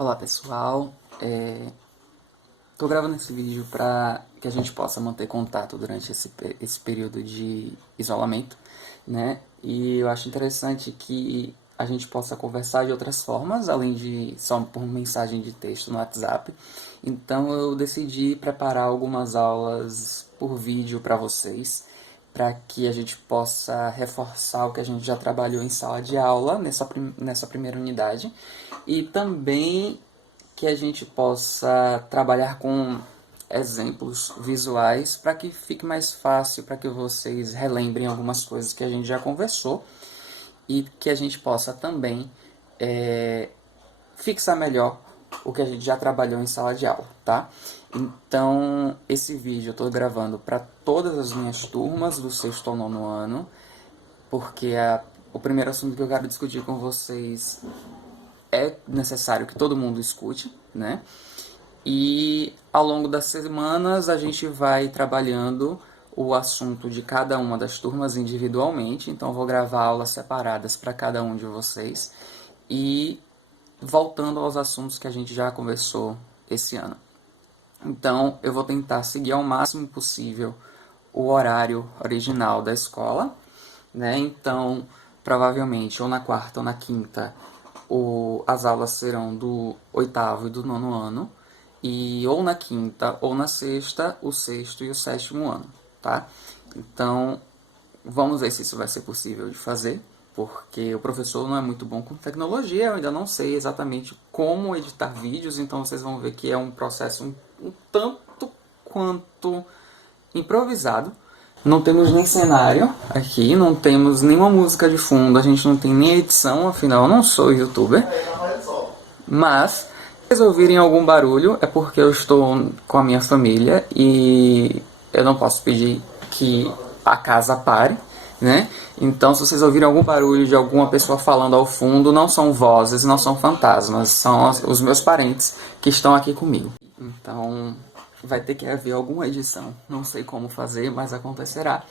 Olá pessoal, tô gravando esse vídeo para que a gente possa manter contato durante esse período de isolamento, né? E eu acho interessante que a gente possa conversar de outras formas, além de só por mensagem de texto no WhatsApp. Então eu decidi preparar algumas aulas por vídeo para vocês, para que a gente possa reforçar o que a gente já trabalhou em sala de aula nessa primeira unidade e também que a gente possa trabalhar com exemplos visuais para que fique mais fácil, para que vocês relembrem algumas coisas que a gente já conversou e que a gente possa também fixar melhor o que a gente já trabalhou em sala de aula, tá? Então, esse vídeo eu estou gravando para todas as minhas turmas do sexto ao nono ano, porque o primeiro assunto que eu quero discutir com vocês é necessário que todo mundo escute, né? E ao longo das semanas a gente vai trabalhando o assunto de cada uma das turmas individualmente, então eu vou gravar aulas separadas para cada um de vocês e voltando aos assuntos que a gente já conversou esse ano. Então eu vou tentar seguir ao máximo possível o horário original da escola, né? Então provavelmente ou na quarta ou na quinta as aulas serão do oitavo e do nono ano, e ou na quinta ou na sexta, o sexto e o sétimo ano, tá? Então, vamos ver se isso vai ser possível de fazer, porque o professor não é muito bom com tecnologia, eu ainda não sei exatamente como editar vídeos, então vocês vão ver que é um processo um tanto quanto improvisado. Não temos nem cenário aqui, não temos nenhuma música de fundo, a gente não tem nem edição, afinal eu não sou youtuber. Mas, se vocês ouvirem algum barulho, é porque eu estou com a minha família e eu não posso pedir que a casa pare, né? Então, se vocês ouvirem algum barulho de alguma pessoa falando ao fundo, não são vozes, não são fantasmas, são os meus parentes que estão aqui comigo. Então, vai ter que haver alguma edição, não sei como fazer, mas acontecerá.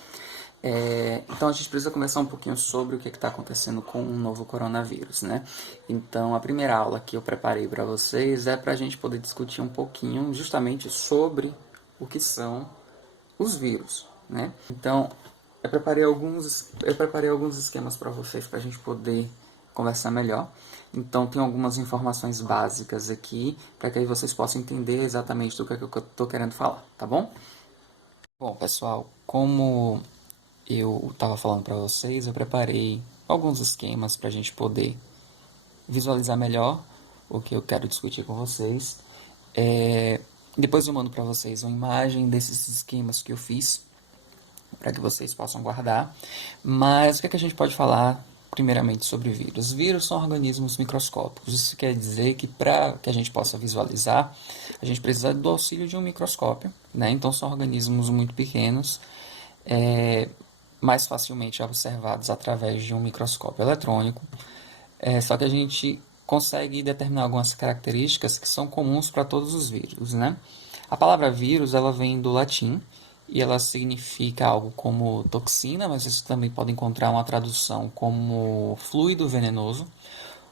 Então a gente precisa conversar um pouquinho sobre o que está acontecendo com o novo coronavírus, né? Então a primeira aula que eu preparei para vocês é para a gente poder discutir um pouquinho justamente sobre o que são os vírus, né? Então eu preparei alguns esquemas para vocês para a gente poder conversar melhor. Então tem algumas informações básicas aqui para que aí vocês possam entender exatamente do que eu estou querendo falar, tá bom? Bom, pessoal, como eu estava falando para vocês, eu preparei alguns esquemas para a gente poder visualizar melhor o que eu quero discutir com vocês. Depois eu mando para vocês uma imagem desses esquemas que eu fiz, para que vocês possam guardar. Mas o que a gente pode falar primeiramente sobre vírus? Vírus são organismos microscópicos. Isso quer dizer que para que a gente possa visualizar, a gente precisa do auxílio de um microscópio, né? Então são organismos muito pequenos, mais facilmente observados através de um microscópio eletrônico. Só que a gente consegue determinar algumas características que são comuns para todos os vírus, né? A palavra vírus ela vem do latim e ela significa algo como toxina, mas você também pode encontrar uma tradução como fluido venenoso.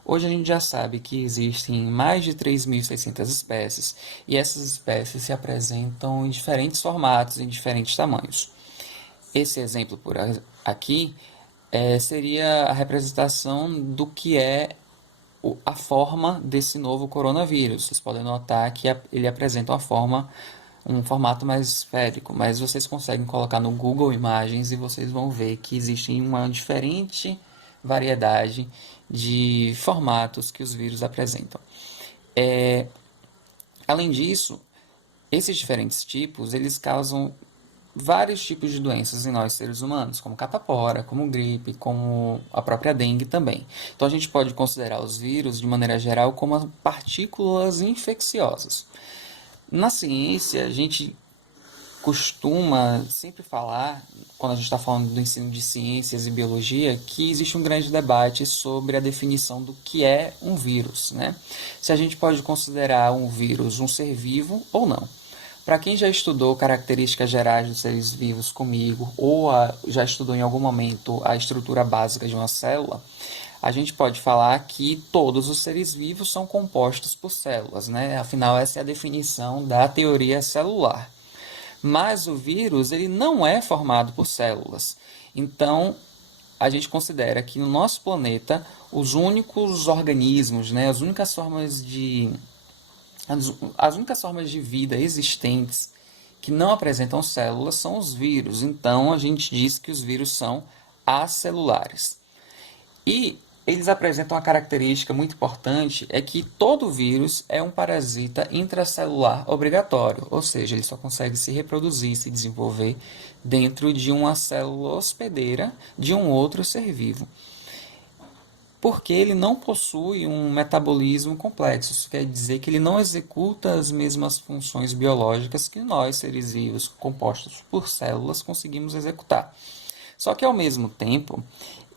Hoje a gente já sabe que existem mais de 3.600 espécies e essas espécies se apresentam em diferentes formatos, em diferentes tamanhos. Esse exemplo por aqui seria a representação do que é a forma desse novo coronavírus. Vocês podem notar que ele apresenta um formato mais esférico, mas vocês conseguem colocar no Google Imagens e vocês vão ver que existe uma diferente variedade de formatos que os vírus apresentam. Além disso, esses diferentes tipos, eles causam vários tipos de doenças em nós seres humanos, como catapora, como gripe, como a própria dengue também. Então a gente pode considerar os vírus, de maneira geral, como partículas infecciosas. Na ciência, a gente costuma sempre falar, quando a gente está falando do ensino de ciências e biologia, que existe um grande debate sobre a definição do que é um vírus, né? Se a gente pode considerar um vírus um ser vivo ou não. Para quem já estudou características gerais dos seres vivos comigo, ou já estudou em algum momento a estrutura básica de uma célula, a gente pode falar que todos os seres vivos são compostos por células, né? Afinal, essa é a definição da teoria celular. Mas o vírus, ele não é formado por células. Então, a gente considera que no nosso planeta, os únicos organismos, né, as únicas formas de vida existentes que não apresentam células são os vírus. Então, a gente diz que os vírus são acelulares. E eles apresentam uma característica muito importante, é que todo vírus é um parasita intracelular obrigatório, ou seja, ele só consegue se reproduzir, se desenvolver dentro de uma célula hospedeira de um outro ser vivo. Porque ele não possui um metabolismo complexo. Isso quer dizer que ele não executa as mesmas funções biológicas que nós, seres vivos, compostos por células, conseguimos executar. Só que, ao mesmo tempo,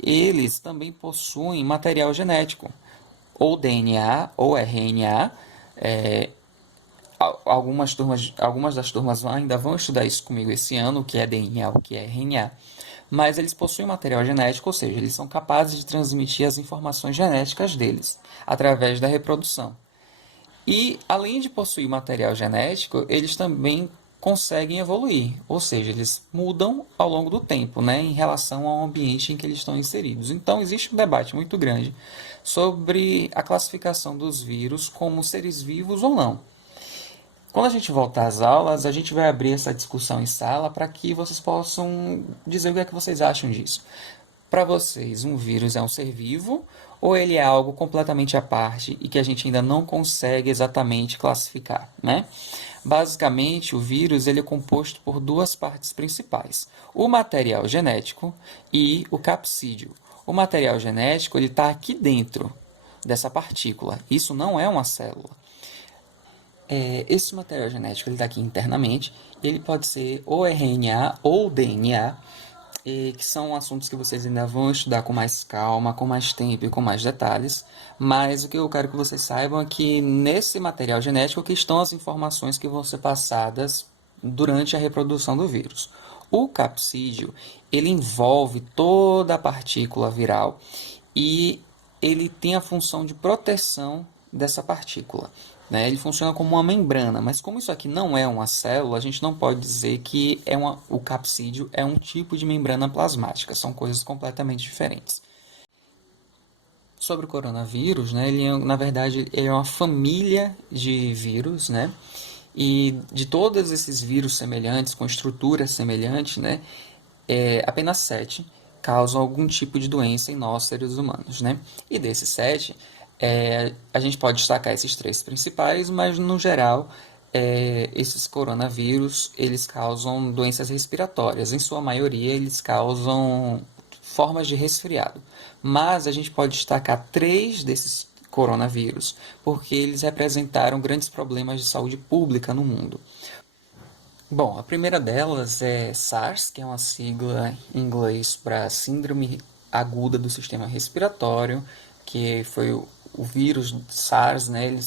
eles também possuem material genético, ou DNA ou RNA. Algumas das turmas ainda vão estudar isso comigo esse ano, o que é DNA, o que é RNA. Mas eles possuem material genético, ou seja, eles são capazes de transmitir as informações genéticas deles através da reprodução. E, além de possuir material genético, eles também conseguem evoluir, ou seja, eles mudam ao longo do tempo, né, em relação ao ambiente em que eles estão inseridos. Então, existe um debate muito grande sobre a classificação dos vírus como seres vivos ou não. Quando a gente voltar às aulas, a gente vai abrir essa discussão em sala para que vocês possam dizer o que é que vocês acham disso. Para vocês, um vírus é um ser vivo ou ele é algo completamente à parte e que a gente ainda não consegue exatamente classificar, né? Basicamente, o vírus ele é composto por duas partes principais: o material genético e o capsídeo. O material genético ele está aqui dentro dessa partícula. Isso não é uma célula. Esse material genético está aqui internamente, e ele pode ser ou RNA ou DNA, que são assuntos que vocês ainda vão estudar com mais calma, com mais tempo e com mais detalhes. Mas o que eu quero que vocês saibam é que nesse material genético que estão as informações que vão ser passadas durante a reprodução do vírus. O capsídeo, ele envolve toda a partícula viral e ele tem a função de proteção dessa partícula. Né? Ele funciona como uma membrana, mas como isso aqui não é uma célula, a gente não pode dizer que o capsídeo é um tipo de membrana plasmática. São coisas completamente diferentes. Sobre o coronavírus, né, na verdade, ele é uma família de vírus, né? E de todos esses vírus semelhantes, com estrutura semelhante, né, apenas 7 causam algum tipo de doença em nós, seres humanos, né? E desses 7, a gente pode destacar esses 3 principais, mas no geral, esses coronavírus, eles causam doenças respiratórias. Em sua maioria, eles causam formas de resfriado. Mas a gente pode destacar 3 desses coronavírus, porque eles representaram grandes problemas de saúde pública no mundo. Bom, a primeira delas é SARS, que é uma sigla em inglês para Síndrome Aguda do Sistema Respiratório, que foi o vírus SARS, né? Ele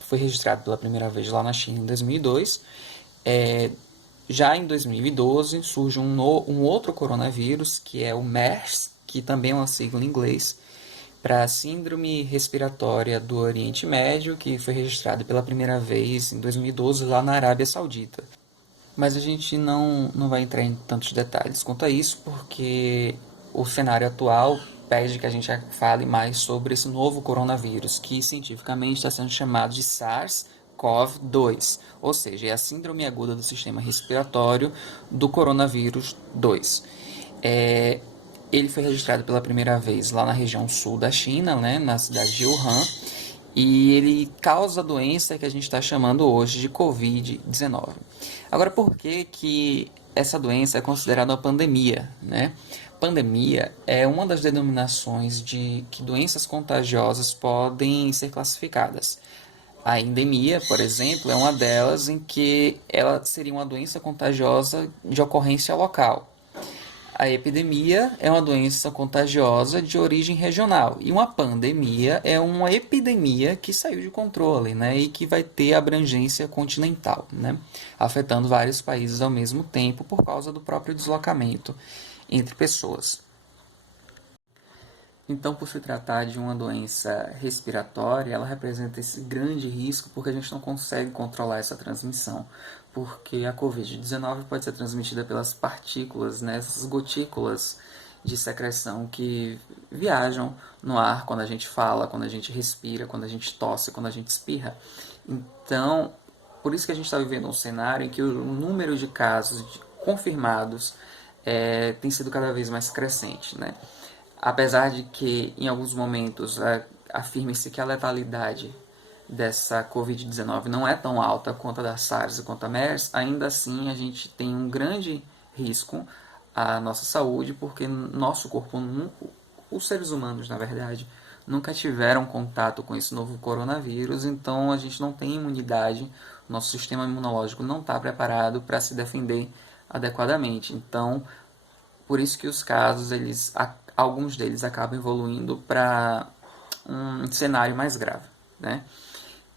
foi registrado pela primeira vez lá na China em 2002. Já em 2012 surge um outro coronavírus, que é o MERS, que também é uma sigla em inglês, para a Síndrome Respiratória do Oriente Médio, que foi registrado pela primeira vez em 2012 lá na Arábia Saudita. Mas a gente não vai entrar em tantos detalhes quanto a isso, porque o cenário atual pede que a gente fale mais sobre esse novo coronavírus, que cientificamente está sendo chamado de SARS-CoV-2, ou seja, é a síndrome aguda do sistema respiratório do coronavírus 2. Ele foi registrado pela primeira vez lá na região sul da China, né, na cidade de Wuhan, e ele causa a doença que a gente está chamando hoje de Covid-19. Agora, por que essa doença é considerada uma pandemia, né? Pandemia é uma das denominações de que doenças contagiosas podem ser classificadas. A endemia, por exemplo, é uma delas em que ela seria uma doença contagiosa de ocorrência local. A epidemia é uma doença contagiosa de origem regional e uma pandemia é uma epidemia que saiu de controle, né, e que vai ter abrangência continental, né, afetando vários países ao mesmo tempo por causa do próprio deslocamento entre pessoas. Então, por se tratar de uma doença respiratória, ela representa esse grande risco porque a gente não consegue controlar essa transmissão. Porque a Covid-19 pode ser transmitida pelas partículas, né, essas gotículas de secreção que viajam no ar quando a gente fala, quando a gente respira, quando a gente tosse, quando a gente espirra. Então, por isso que a gente está vivendo um cenário em que o número de casos confirmados tem sido cada vez mais crescente, né? Apesar de que em alguns momentos afirme-se que a letalidade dessa Covid-19 não é tão alta quanto a da SARS e quanto a MERS, ainda assim a gente tem um grande risco à nossa saúde, porque nosso corpo, os seres humanos, na verdade, nunca tiveram contato com esse novo coronavírus, então a gente não tem imunidade, nosso sistema imunológico não está preparado para se defender adequadamente. Então, por isso que os casos, alguns deles acabam evoluindo para um cenário mais grave, né?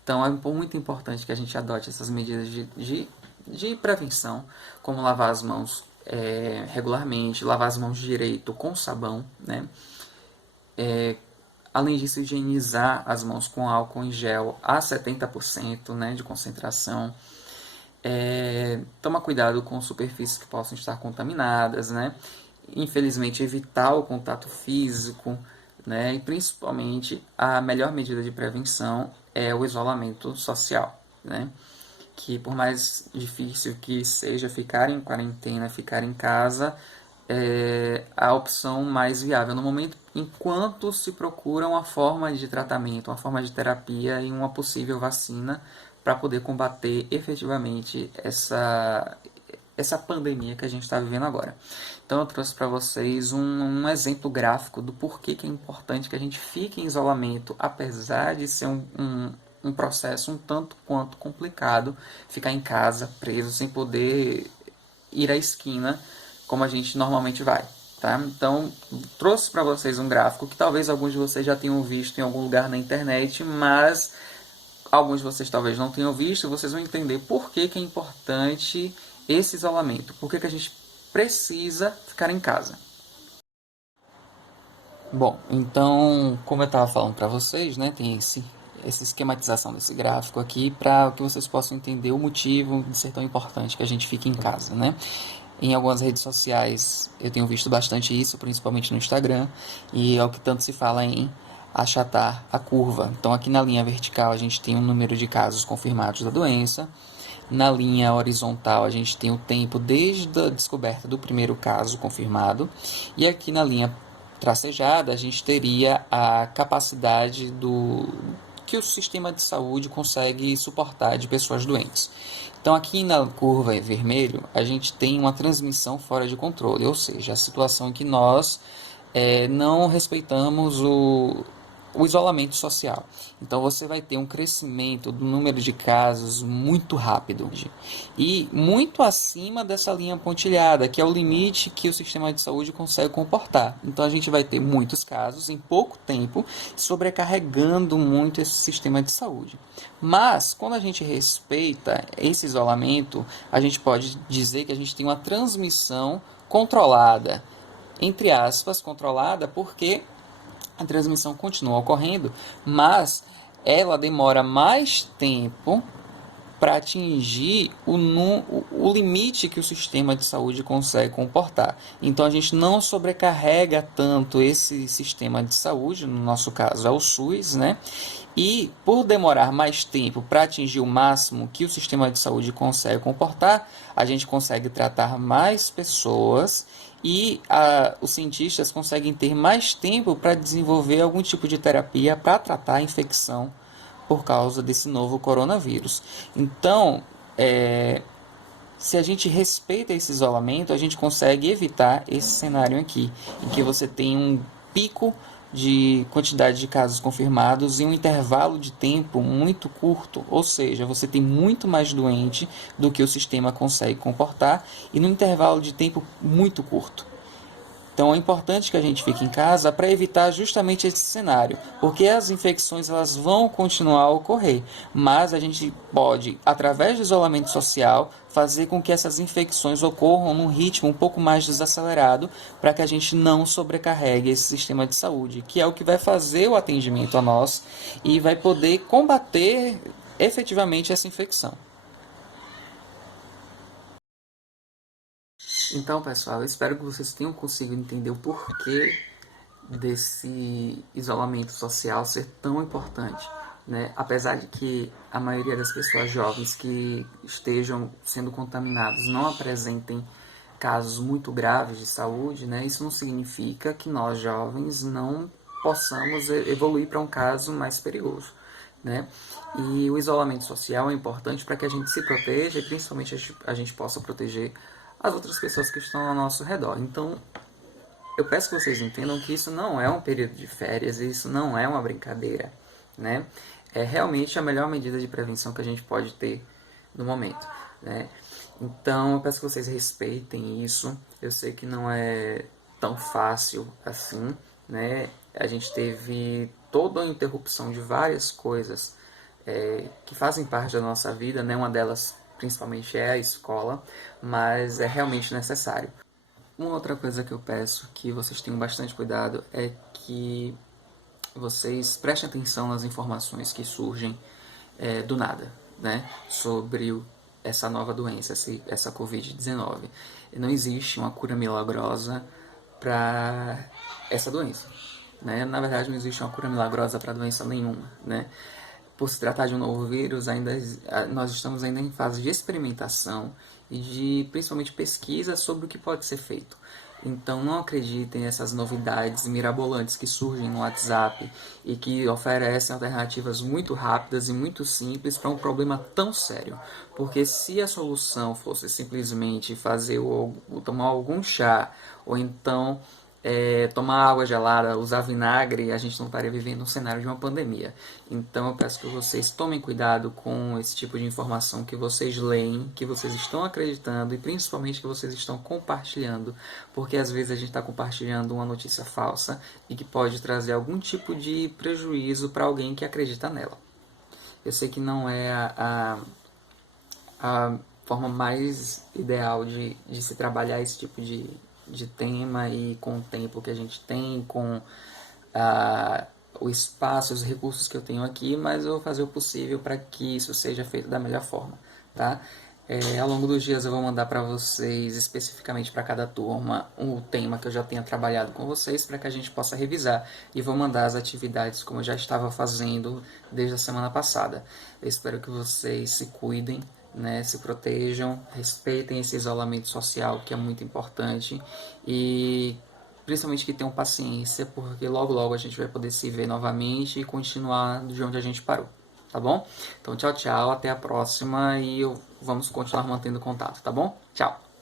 Então é muito importante que a gente adote essas medidas de prevenção, como lavar as mãos regularmente, lavar as mãos direito com sabão, né? Além disso, higienizar as mãos com álcool em gel a 70%, né, de concentração. Toma cuidado com superfícies que possam estar contaminadas, né? Infelizmente, evitar o contato físico, né? E principalmente a melhor medida de prevenção é o isolamento social, né? Que por mais difícil que seja ficar em quarentena, ficar em casa, é a opção mais viável no momento, enquanto se procura uma forma de tratamento, uma forma de terapia e uma possível vacina para poder combater efetivamente essa pandemia que a gente está vivendo agora. Então eu trouxe para vocês um exemplo gráfico do porquê que é importante que a gente fique em isolamento, apesar de ser um processo um tanto quanto complicado, ficar em casa preso sem poder ir à esquina como a gente normalmente vai. Tá? Então, trouxe para vocês um gráfico que talvez alguns de vocês já tenham visto em algum lugar na internet, mas alguns de vocês talvez não tenham visto. Vocês vão entender por que é importante esse isolamento, por que a gente precisa ficar em casa. Bom, então, como eu estava falando para vocês, né, tem essa esquematização desse gráfico aqui para que vocês possam entender o motivo de ser tão importante que a gente fique em casa, né? Em algumas redes sociais eu tenho visto bastante isso, principalmente no Instagram, e é o que tanto se fala em achatar a curva. Então aqui na linha vertical a gente tem o número de casos confirmados da doença, na linha horizontal a gente tem o tempo desde a descoberta do primeiro caso confirmado, e aqui na linha tracejada a gente teria a capacidade que o sistema de saúde consegue suportar de pessoas doentes. Então aqui na curva vermelho a gente tem uma transmissão fora de controle, ou seja, a situação em que nós não respeitamos o isolamento social. Então você vai ter um crescimento do número de casos muito rápido e muito acima dessa linha pontilhada, que é o limite que o sistema de saúde consegue comportar. Então a gente vai ter muitos casos em pouco tempo, sobrecarregando muito esse sistema de saúde. Mas quando a gente respeita esse isolamento, a gente pode dizer que a gente tem uma transmissão controlada, entre aspas, controlada, porque a transmissão continua ocorrendo, mas ela demora mais tempo para atingir o limite que o sistema de saúde consegue comportar. Então a gente não sobrecarrega tanto esse sistema de saúde, no nosso caso é o SUS, né? E por demorar mais tempo para atingir o máximo que o sistema de saúde consegue comportar, a gente consegue tratar mais pessoas e os cientistas conseguem ter mais tempo para desenvolver algum tipo de terapia para tratar a infecção por causa desse novo coronavírus. Então, se a gente respeita esse isolamento, a gente consegue evitar esse cenário aqui, em que você tem um pico de quantidade de casos confirmados em um intervalo de tempo muito curto, ou seja, você tem muito mais doente do que o sistema consegue comportar e num intervalo de tempo muito curto. Então é importante que a gente fique em casa para evitar justamente esse cenário, porque as infecções elas vão continuar a ocorrer, mas a gente pode, através do isolamento social, fazer com que essas infecções ocorram num ritmo um pouco mais desacelerado, para que a gente não sobrecarregue esse sistema de saúde, que é o que vai fazer o atendimento a nós e vai poder combater efetivamente essa infecção. Então, pessoal, eu espero que vocês tenham conseguido entender o porquê desse isolamento social ser tão importante, né? Apesar de que a maioria das pessoas jovens que estejam sendo contaminadas não apresentem casos muito graves de saúde, né? Isso não significa que nós jovens não possamos evoluir para um caso mais perigoso, né? E o isolamento social é importante para que a gente se proteja e principalmente a gente possa proteger as outras pessoas que estão ao nosso redor. Então, eu peço que vocês entendam que isso não é um período de férias, isso não é uma brincadeira, né? É realmente a melhor medida de prevenção que a gente pode ter no momento, né? Então, eu peço que vocês respeitem isso. Eu sei que não é tão fácil assim, né? A gente teve toda a interrupção de várias coisas que fazem parte da nossa vida, né? Uma delas, principalmente, é a escola, mas é realmente necessário. Uma outra coisa que eu peço que vocês tenham bastante cuidado é que vocês prestem atenção nas informações que surgem do nada, né, sobre essa nova doença, essa Covid-19. Não existe uma cura milagrosa para essa doença. Né? Na verdade, não existe uma cura milagrosa para doença nenhuma. Né? Por se tratar de um novo vírus, nós estamos ainda em fase de experimentação e de principalmente pesquisa sobre o que pode ser feito. Então não acreditem nessas novidades mirabolantes que surgem no WhatsApp e que oferecem alternativas muito rápidas e muito simples para um problema tão sério. Porque se a solução fosse simplesmente tomar algum chá ou então tomar água gelada, usar vinagre, a gente não estaria vivendo um cenário de uma pandemia. Então eu peço que vocês tomem cuidado com esse tipo de informação que vocês leem, que vocês estão acreditando e principalmente que vocês estão compartilhando, porque às vezes a gente está compartilhando uma notícia falsa e que pode trazer algum tipo de prejuízo para alguém que acredita nela. Eu sei que não é a forma mais ideal de se trabalhar esse tipo de tema e com o tempo que a gente tem, com o espaço, os recursos que eu tenho aqui, mas eu vou fazer o possível para que isso seja feito da melhor forma, tá? Ao longo dos dias eu vou mandar para vocês, especificamente para cada turma, um tema que eu já tenha trabalhado com vocês, para que a gente possa revisar. E vou mandar as atividades como eu já estava fazendo desde a semana passada. Eu espero que vocês se cuidem, né, se protejam, respeitem esse isolamento social, que é muito importante, e principalmente que tenham paciência, porque logo logo a gente vai poder se ver novamente e continuar de onde a gente parou, tá bom? Então tchau, tchau, até a próxima e vamos continuar mantendo contato, tá bom? Tchau!